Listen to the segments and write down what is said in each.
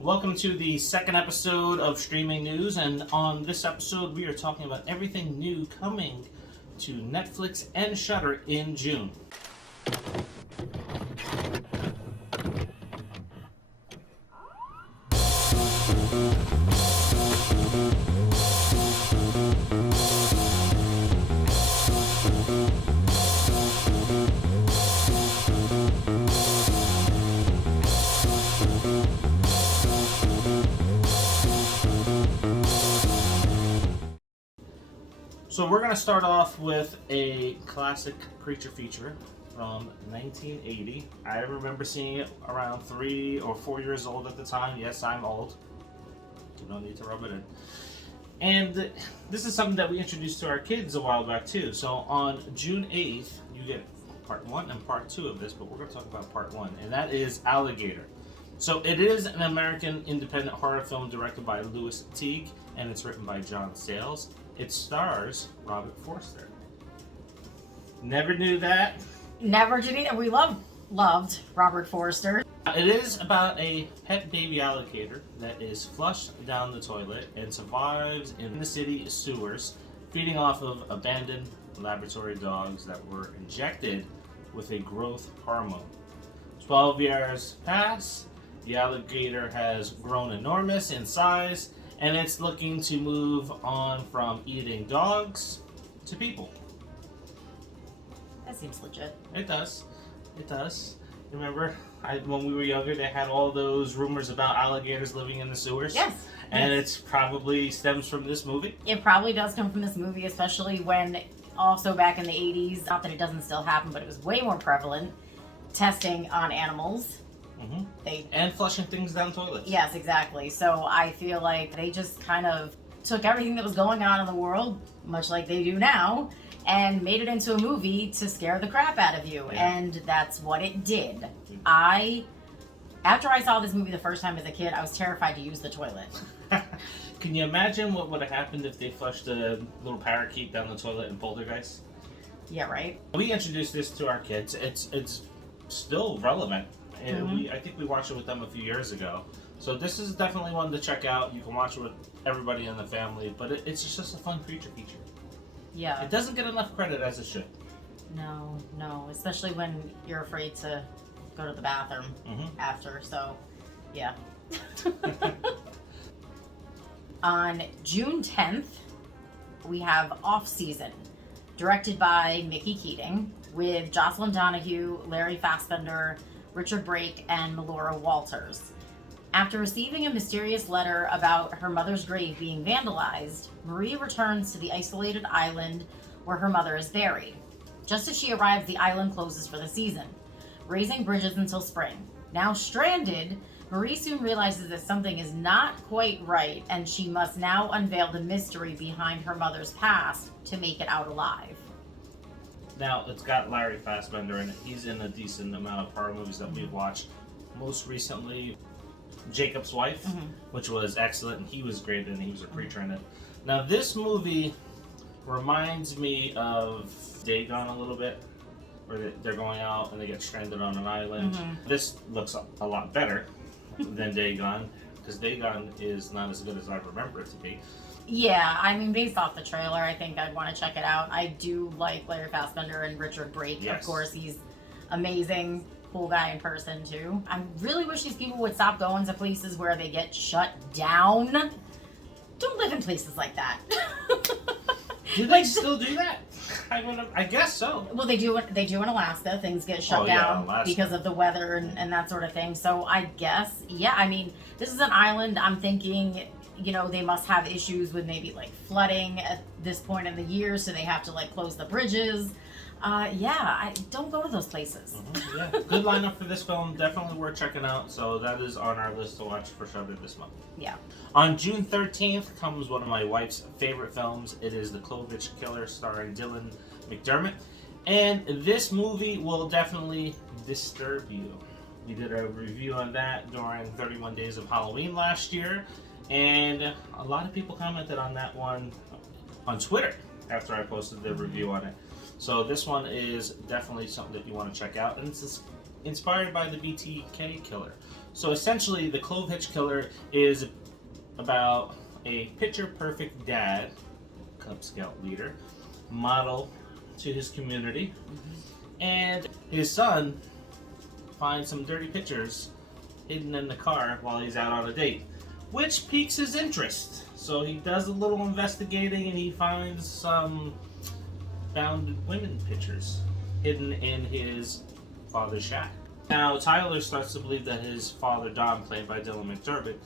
Welcome to the second episode of Streaming News, and on this episode we are talking about everything new coming to Netflix and Shudder in June. So we're going to start off with a classic creature feature from 1980. I remember seeing it around 3 or 4 years old at the time. Yes, I'm old. You don't need to rub it in. And this is something that we introduced to our kids a while back too. So on June 8th, you get part 1 and part 2 of this, but we're going to talk about part 1, and that is Alligator. So it is an American independent horror film directed by Louis Teague, and it's written by John Sayles. It stars Robert Forster. Never knew that. Never did either. We loved Robert Forster. It is about a pet baby alligator that is flushed down the toilet and survives in the city sewers, feeding off of abandoned laboratory dogs that were injected with a growth hormone. 12 years pass. The alligator has grown enormous in size, and it's looking to move on from eating dogs to people. That seems legit. It does. It does. Remember, when we were younger, they had all those rumors about alligators living in the sewers? Yes. And it's probably stems from this movie? It probably does come from this movie, especially when also back in the 80s, not that it doesn't still happen, but it was way more prevalent, testing on animals. Mm-hmm. And flushing things down toilets. Yes, exactly. So I feel like they just kind of took everything that was going on in the world, much like they do now, and made it into a movie to scare the crap out of you. Yeah. And that's what it did. After I saw this movie the first time as a kid, I was terrified to use the toilet. Can you imagine what would have happened if they flushed a little parakeet down the toilet in Poltergeist? Yeah, right? We introduced this to our kids. It's still relevant. And Mm-hmm. I think we watched it with them a few years ago. So this is definitely one to check out. You can watch it with everybody in the family, but it's just a fun creature feature. Yeah. It doesn't get enough credit as it should. No, especially when you're afraid to go to the bathroom after, so yeah. On June 10th, we have Off Season, directed by Mickey Keating, with Jocelyn Donahue, Larry Fassbender, Richard Brake, and Laura Walters. After receiving a mysterious letter about her mother's grave being vandalized, Marie returns to the isolated island where her mother is buried. Just as she arrives, the island closes for the season, raising bridges until spring. Now stranded, Marie soon realizes that something is not quite right, and she must now unveil the mystery behind her mother's past to make it out alive. Now, it's got Larry Fassbender in it. He's in a decent amount of horror movies that we've watched. Most recently, Jacob's Wife, which was excellent, and he was great, and he was a creature in it. Now, this movie reminds me of Dagon a little bit, where they're going out and they get stranded on an island. This looks a lot better than Dagon, because Dagon is not as good as I remember it to be. Yeah, I mean, based off the trailer, I think I'd want to check it out. I do like Larry Fassbender and Richard Brake. Yes. Of course, he's amazing, cool guy in person, too. I really wish these people would stop going to places where they get shut down. Don't live in places like that. Do they still do that? I guess so. Well, they do in Alaska. Things get shut down because of the weather and that sort of thing. So I guess, yeah, I mean, this is an island. I'm thinking, you know, they must have issues with maybe like flooding at this point in the year, so they have to like close the bridges. I don't go to those places. Yeah, good lineup for this film. Definitely worth checking out. So that is on our list to watch for Shudder this month. Yeah. On June 13th comes one of my wife's favorite films. It is The Cloverfield Killer, starring Dylan McDermott. And this movie will definitely disturb you. We did a review on that during 31 Days of Halloween last year. And a lot of people commented on that one on Twitter after I posted the review on it. So this one is definitely something that you want to check out. And it's inspired by the BTK killer. So essentially, the Clove Hitch Killer is about a picture-perfect dad, Cub Scout leader, model to his community, and his son finds some dirty pictures hidden in the car while he's out on a date, which piques his interest. So he does a little investigating and he finds some bound women pictures hidden in his father's shack. Now Tyler starts to believe that his father Don, played by Dylan McDermott,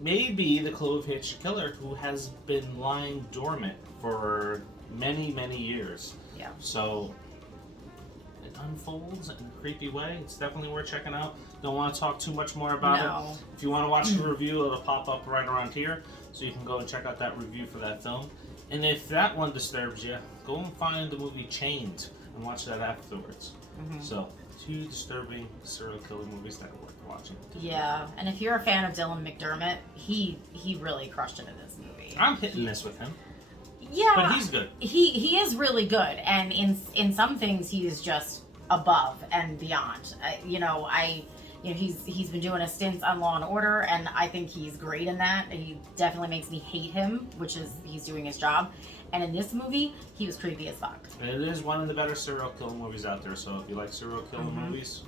may be the Clove Hitch Killer who has been lying dormant for many, many years. Yeah. So it unfolds in a creepy way. It's definitely worth checking out. Don't want to talk too much more about it. If you want to watch the review, it'll pop up right around here, so you can go and check out that review for that film. And if that one disturbs you, go and find the movie Chained and watch that afterwards. So, 2 disturbing serial killer movies that are worth watching. Yeah, and if you're a fan of Dylan McDermott, he really crushed it in this movie. I'm hitting this with him. Yeah, but he's good. He is really good, and in some things he is just above and beyond. He's been doing a stint on Law and Order, and I think he's great in that. And he definitely makes me hate him, which is he's doing his job. And in this movie, he was creepy as fuck. And it is one of the better serial killer movies out there. So if you like serial killer movies,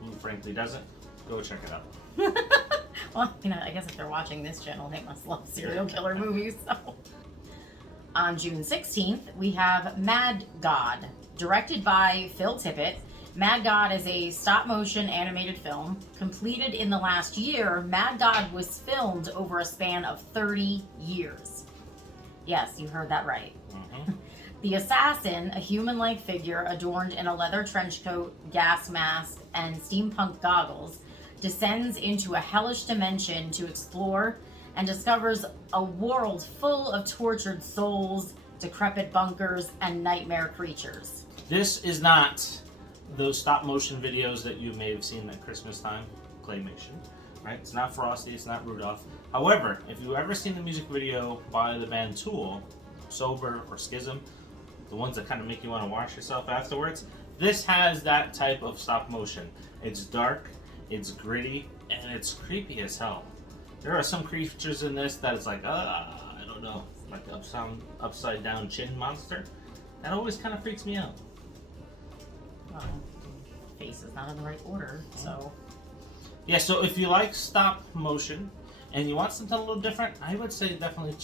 who frankly doesn't, go check it out. Well, I guess if they're watching this channel, they must love serial killer movies. So. On June 16th, we have Mad God, directed by Phil Tippett. Mad God is a stop-motion animated film. Completed in the last year, Mad God was filmed over a span of 30 years. Yes, you heard that right. The assassin, a human-like figure adorned in a leather trench coat, gas mask, and steampunk goggles, descends into a hellish dimension to explore and discovers a world full of tortured souls, decrepit bunkers, and nightmare creatures. This is not those stop-motion videos that you may have seen at Christmas time, claymation, right? It's not Frosty, it's not Rudolph. However, if you've ever seen the music video by the band Tool, Sober or Schism, the ones that kind of make you want to wash yourself afterwards, this has that type of stop-motion. It's dark, it's gritty, and it's creepy as hell. There are some creatures in this that it's like, I don't know, like the upside down chin monster. That always kind of freaks me out. Well, face is not in the right order, so. Yeah, so if you like stop motion and you want something a little different, I would say definitely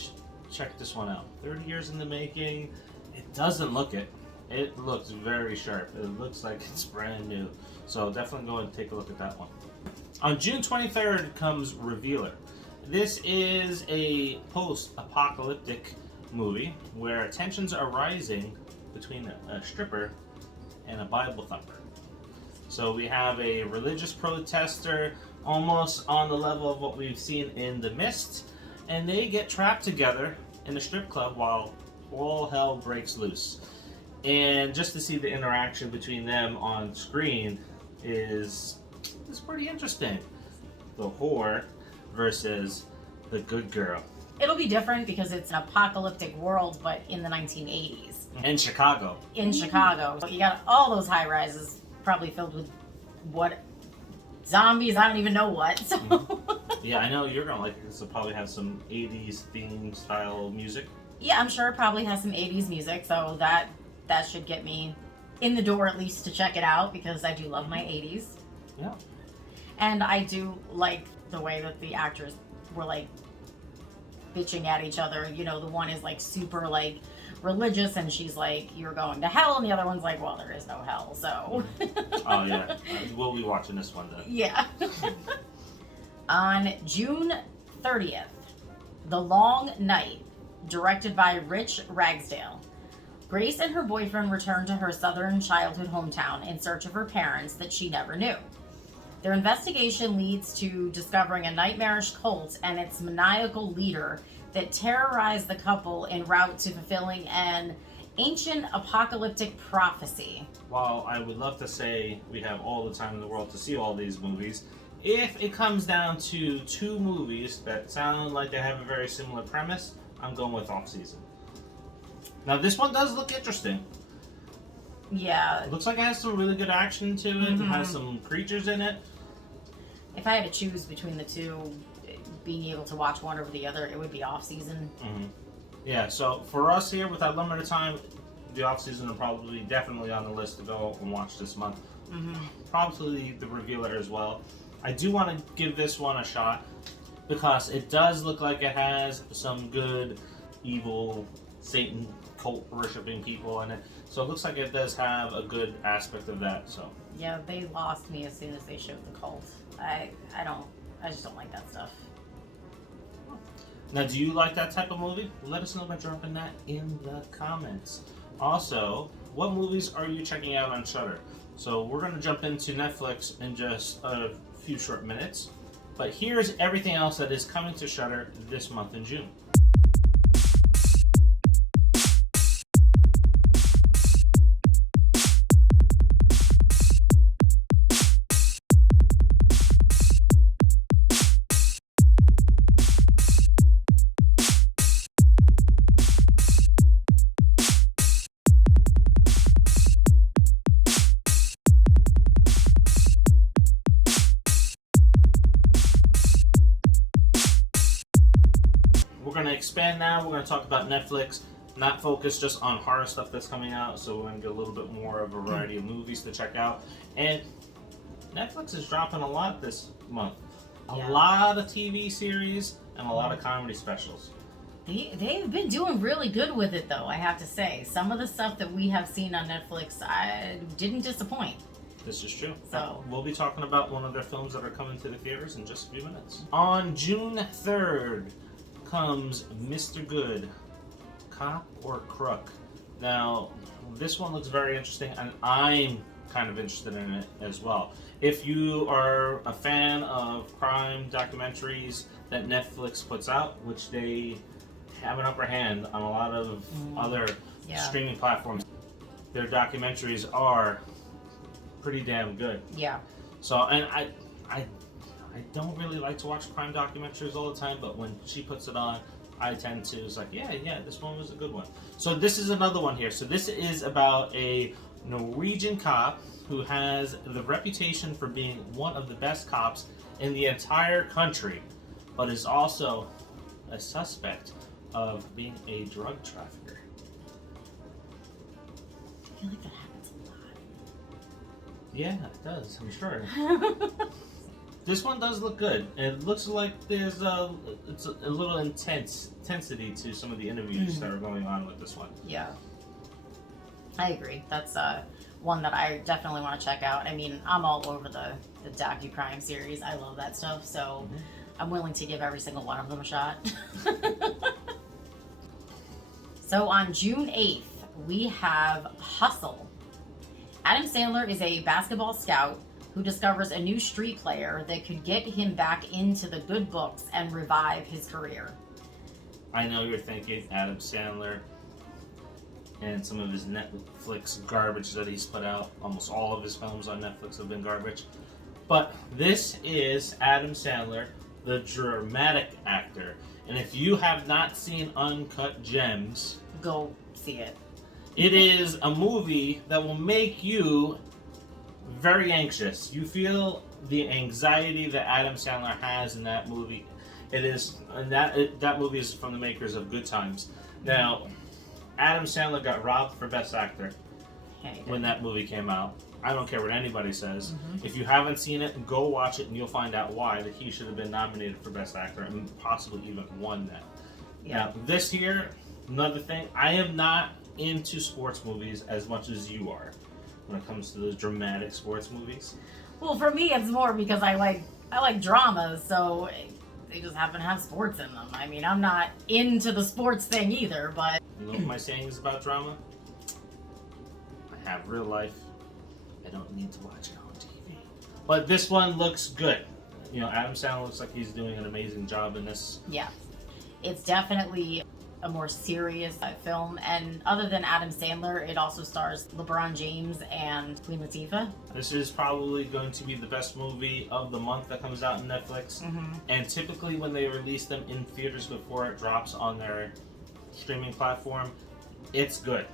check this one out. 30 years in the making. It doesn't look it. It looks very sharp. It looks like it's brand new. So definitely go and take a look at that one. On June 23rd comes Revealer. This is a post-apocalyptic movie where tensions are rising between a stripper and a Bible thumper. So we have a religious protester almost on the level of what we've seen in The Mist, and they get trapped together in a strip club while all hell breaks loose. And just to see the interaction between them on screen is pretty interesting. The whore versus the good girl. It'll be different because it's an apocalyptic world, but in the 1980s. In Chicago. In Chicago. So you got all those high rises probably filled with what? Zombies, I don't even know what. So. Yeah, I know you're going to like it because it'll probably have some 80s theme style music. Yeah, I'm sure it probably has some 80s music, so that should get me in the door at least to check it out because I do love my 80s. Yeah. And I do like the way that the actors were like bitching at each other. You know, the one is like super like religious and she's like, you're going to hell, and the other one's like, well, there is no hell, so. Oh yeah, we'll be watching this one then. Yeah. On June 30th, The Long Night, directed by Rich Ragsdale. Grace and her boyfriend return to her southern childhood hometown in search of her parents that she never knew. Their investigation leads to discovering a nightmarish cult and its maniacal leader that terrorize the couple en route to fulfilling an ancient apocalyptic prophecy. While I would love to say we have all the time in the world to see all these movies, if it comes down to 2 movies that sound like they have a very similar premise, I'm going with Off Season. Now this one does look interesting. Yeah. It looks like it has some really good action to it. It has some creatures in it. If I had to choose between the two, being able to watch one over the other, it would be off-season. Yeah, so for us here, with our limited time, the off-season are probably definitely on the list to go and watch this month. Probably the Revealer as well. I do want to give this one a shot because it does look like it has some good, evil, Satan cult worshipping people in it. So it looks like it does have a good aspect of that. So yeah, they lost me as soon as they showed the cult. I just don't like that stuff. now, do you like that type of movie? Let us know by dropping that in the comments. Also, what movies are you checking out on Shudder? So we're going to jump into Netflix in just a few short minutes. But here's everything else that is coming to Shudder this month in June. We're going to expand now. We're going to talk about Netflix, not focus just on horror stuff that's coming out. So we're going to get a little bit more of a variety of movies to check out. And Netflix is dropping a lot this month. A lot of TV series and a lot of comedy specials. They've been doing really good with it, though, I have to say. Some of the stuff that we have seen on Netflix didn't disappoint. This is true. So we'll be talking about one of their films that are coming to the theaters in just a few minutes. On June 3rd comes Mr. Good, Cop or Crook. Now, this one looks very interesting, and I'm kind of interested in it as well. If you are a fan of crime documentaries that Netflix puts out, which they have an upper hand on a lot of other streaming platforms, their documentaries are pretty damn good. Yeah. So, and I don't really like to watch crime documentaries all the time, but when she puts it on, I tend to, it's like, yeah, this one was a good one. So this is another one here. So this is about a Norwegian cop who has the reputation for being one of the best cops in the entire country, but is also a suspect of being a drug trafficker. I feel like that happens a lot. Yeah, it does, I'm sure. This one does look good. It looks like there's it's a little intensity to some of the interviews that are going on with this one. Yeah, I agree. That's one that I definitely want to check out. I mean, I'm all over the docu-crime series. I love that stuff, so I'm willing to give every single one of them a shot. So on June 8th, we have Hustle. Adam Sandler is a basketball scout who discovers a new street player that could get him back into the good books and revive his career. I know you're thinking Adam Sandler and some of his Netflix garbage that he's put out. Almost all of his films on Netflix have been garbage. But this is Adam Sandler, the dramatic actor. And if you have not seen Uncut Gems, go see it. It is a movie that will make you very anxious. You feel the anxiety that Adam Sandler has in that movie. It is, and that movie is from the makers of Good Times. Now, Adam Sandler got robbed for Best Actor when that movie came out. I don't care what anybody says. If you haven't seen it, go watch it and you'll find out why that he should have been nominated for Best Actor and possibly even won that. Yeah. Now, this here, another thing, I am not into sports movies as much as you are when it comes to those dramatic sports movies. Well, for me, it's more because I like dramas, so they just happen to have sports in them. I mean, I'm not into the sports thing either, but... You know what my saying is about drama? I have real life. I don't need to watch it on TV. But this one looks good. You know, Adam Sandler looks like he's doing an amazing job in this. Yeah. It's definitely a more serious film, and other than Adam Sandler, it also stars LeBron James and Queen Latifah. This is probably going to be the best movie of the month that comes out on Netflix. And typically when they release them in theaters before it drops on their streaming platform, it's good.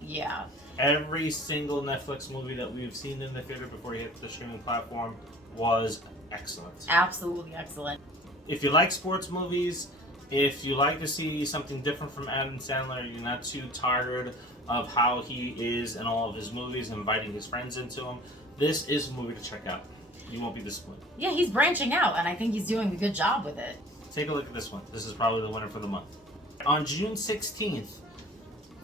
Yeah. Every single Netflix movie that we've seen in the theater before you hit the streaming platform was excellent. Absolutely excellent. If you like sports movies, if you like to see something different from Adam Sandler, you're not too tired of how he is in all of his movies, inviting his friends into them, this is a movie to check out. You won't be disappointed. Yeah, he's branching out, and I think he's doing a good job with it. Take a look at this one. This is probably the winner for the month. On June 16th,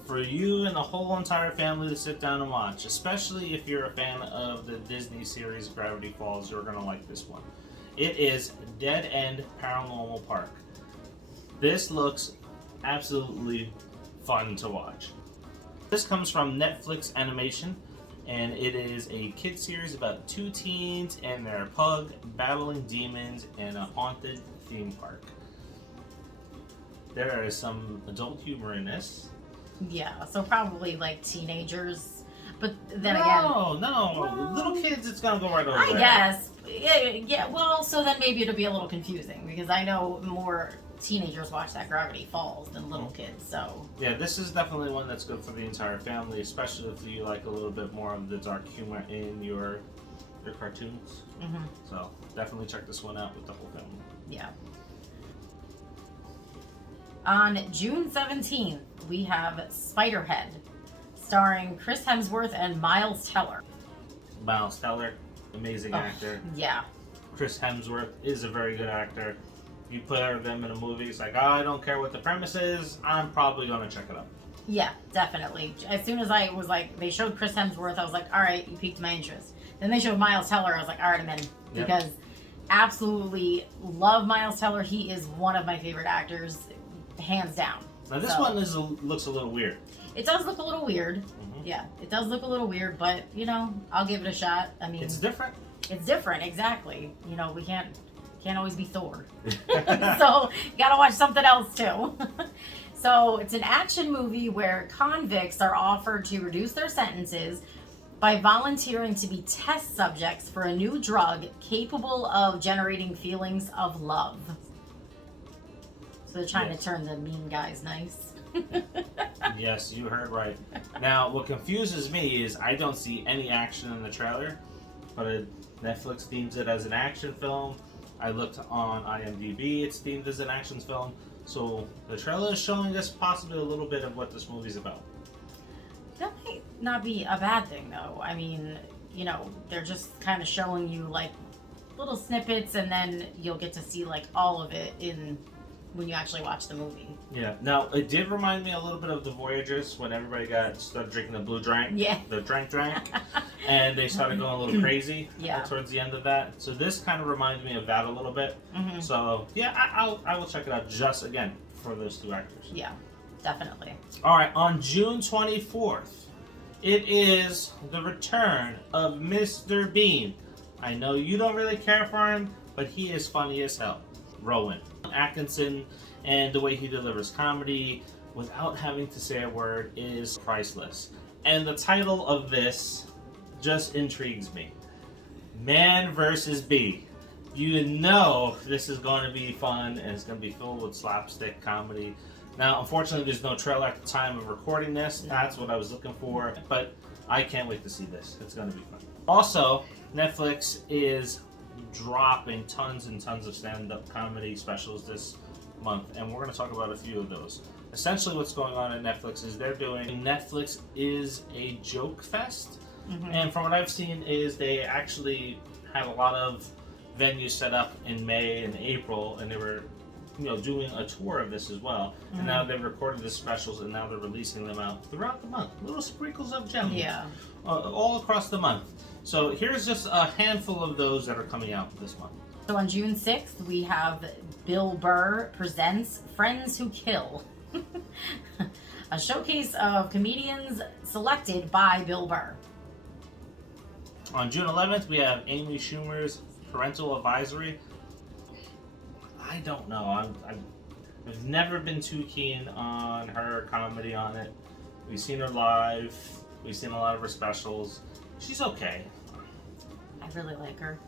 for you and the whole entire family to sit down and watch, especially if you're a fan of the Disney series Gravity Falls, you're going to like this one. It is Dead End Paranormal Park. This looks absolutely fun to watch. This comes from Netflix Animation, and it is a kid series about two teens and their pug battling demons in a haunted theme park. There is some adult humor in this. Yeah, so probably like teenagers, but then No, little kids, it's gonna go right over I there. guess. Yeah, well, so then maybe it'll be a little confusing because I know more teenagers watch that Gravity Falls than little kids, so. Yeah, this is definitely one that's good for the entire family, especially if you like a little bit more of the dark humor in your cartoons. Mm-hmm. So definitely check this one out with the whole family. Yeah. On June 17th, we have Spiderhead, starring Chris Hemsworth and Miles Teller. Miles Teller, amazing actor. Yeah. Chris Hemsworth is a very good actor. You put them in a movie, it's like, oh, I don't care what the premise is, I'm probably going to check it out. Yeah, definitely. As soon as I was like, they showed Chris Hemsworth, I was like, all right, you piqued my interest. Then they showed Miles Teller, I was like, all right, I'm in. Because absolutely love Miles Teller. He is one of my favorite actors, hands down. Now this one looks a little weird. It does look a little weird. Mm-hmm. Yeah, it does look a little weird, but, you know, I'll give it a shot. I mean... It's different. It's different, exactly. You know, we can't always be Thor. So, you gotta watch something else, too. So, it's an action movie where convicts are offered to reduce their sentences by volunteering to be test subjects for a new drug capable of generating feelings of love. So, they're trying to turn the mean guys nice. Yes, you heard right. Now, what confuses me is I don't see any action in the trailer, but Netflix deems it as an action film. I looked on IMDb, it's deemed as an action film. So the trailer is showing us possibly a little bit of what this movie's about. That might not be a bad thing, though. I mean, you know, they're just kind of showing you, like, little snippets, and then you'll get to see, like, all of it when you actually watch the movie. Yeah. Now, it did remind me a little bit of The Voyagers when everybody started drinking the blue drink. Yeah. The drank. And they started going a little crazy towards the end of that. So this kind of reminds me of that a little bit. Mm-hmm. So, yeah, I will check it out just, again, for those two actors. Yeah, definitely. All right, on June 24th, it is the return of Mr. Bean. I know you don't really care for him, but he is funny as hell. Rowan Atkinson, and the way he delivers comedy without having to say a word is priceless. And the title of this just intrigues me. Man versus Bee. You know this is going to be fun, and it's going to be filled with slapstick comedy. Now, unfortunately, there's no trailer at the time of recording this. That's what I was looking for, but I can't wait to see this. It's going to be fun. Also, Netflix is dropping tons and tons of stand-up comedy specials this month, and we're going to talk about a few of those. Essentially, what's going on at Netflix is they're doing Netflix is a joke fest, and from what I've seen is they actually had a lot of venues set up in May and April, and they were doing a tour of this as well. And now they've recorded the specials, and now they're releasing them out throughout the month. Little sprinkles of gems. Yeah. All across the month. So here's just a handful of those that are coming out this month. So on June 6th, we have Bill Burr presents Friends Who Kill. A showcase of comedians selected by Bill Burr. On June 11th, we have Amy Schumer's Parental Advisory. I don't know. I've never been too keen on her comedy on it. We've seen her live. We've seen a lot of her specials. She's okay. I really like her.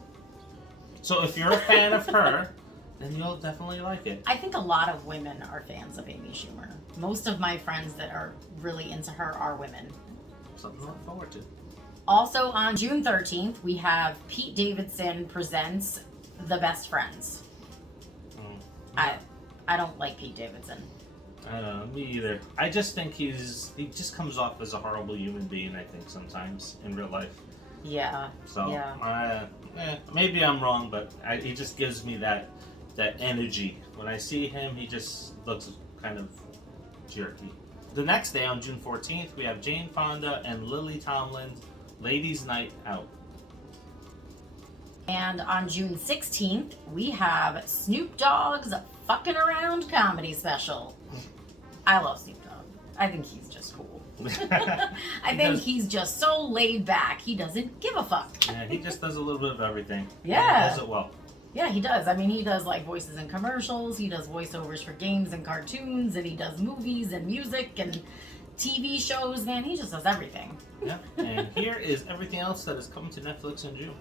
So if you're a fan of her, then you'll definitely like it. I think a lot of women are fans of Amy Schumer. Most of my friends that are really into her are women. something to look forward to. Also on June 13th, we have Pete Davidson presents The Best Friends. I don't like Pete Davidson. I don't know, me either. I just think he just comes off as a horrible human being, I think, sometimes in real life. Yeah. So, yeah. Maybe I'm wrong, but he just gives me that energy. When I see him, he just looks kind of jerky. The next day, on June 14th, we have Jane Fonda and Lily Tomlin, Ladies' Night Out. And on June 16th, we have Snoop Dogg's Fucking Around comedy special. I love Snoop Dogg. I think he's just cool. I think he's just so laid back. He doesn't give a fuck. Yeah, he just does a little bit of everything. Yeah. He does it well. Yeah, he does. I mean, he does like voices in commercials, he does voiceovers for games and cartoons, and he does movies and music and TV shows, man. He just does everything. Yeah, and here is everything else that is coming to Netflix in June.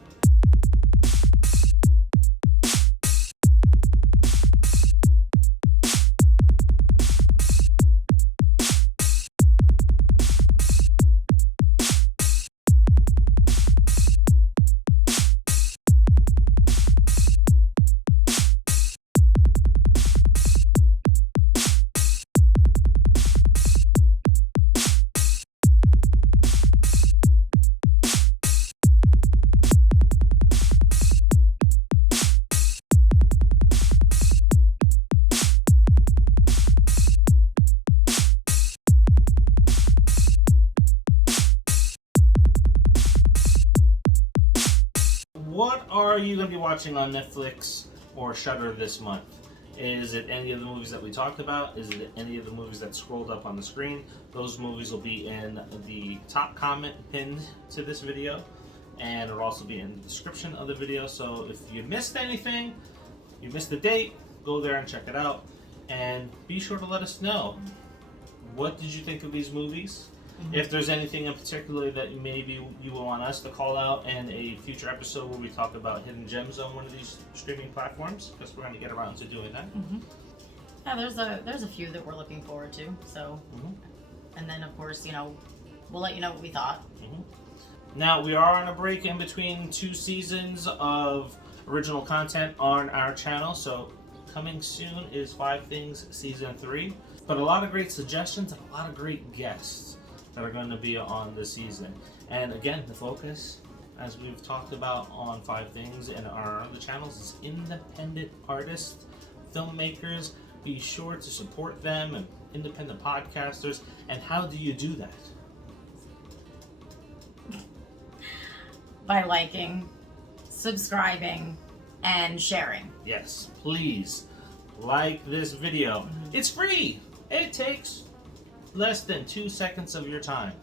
What are you going to be watching on Netflix or Shudder this month? Is it any of the movies that we talked about? Is it any of the movies that scrolled up on the screen? Those movies will be in the top comment pinned to this video, and it'll also be in the description of the video. So if you missed anything, you missed the date, go there and check it out. And be sure to let us know, what did you think of these movies? If there's anything in particular that maybe you want us to call out in a future episode where we talk about hidden gems on one of these streaming platforms, because we're going to get around to doing that. Yeah, there's a few that we're looking forward to. So, and then of course, we'll let you know what we thought. Now we are on a break in between 2 seasons of original content on our channel. So coming soon is 5 Things Season 3, but a lot of great suggestions and a lot of great guests that are going to be on this season. And again, the focus, as we've talked about on 5 Things and our other channels, is independent artists, filmmakers. Be sure to support them, and independent podcasters. And how do you do that? By liking, subscribing, and sharing. Yes, please like this video. It's free. It takes less than 2 seconds of your time.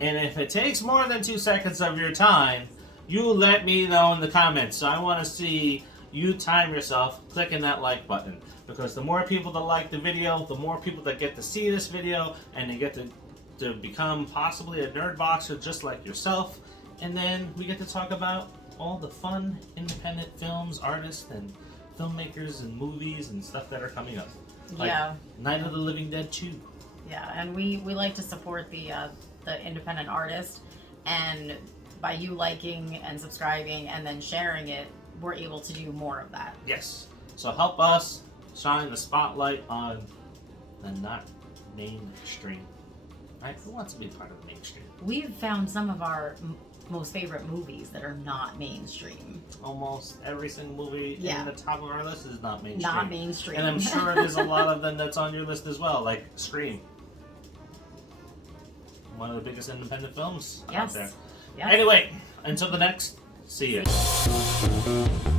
And if it takes more than 2 seconds of your time, you let me know in the comments. So I want to see you time yourself clicking that like button, because the more people that like the video, the more people that get to see this video, and they get to become possibly a nerd boxer just like yourself. And then we get to talk about all the fun independent films, artists, and filmmakers and movies and stuff that are coming up. Like Night of the Living Dead 2. Yeah, and we like to support the independent artist, and by you liking and subscribing and then sharing it, we're able to do more of that. Yes. So help us shine the spotlight on the not mainstream. Right? Who wants to be part of the mainstream? We've found some of our most favorite movies that are not mainstream. Almost every single movie in the top of our list is not mainstream. Not mainstream. And I'm sure there's a lot of them that's on your list as well, like Scream. One of the biggest independent films out there. Yes. Anyway, until the next, see ya.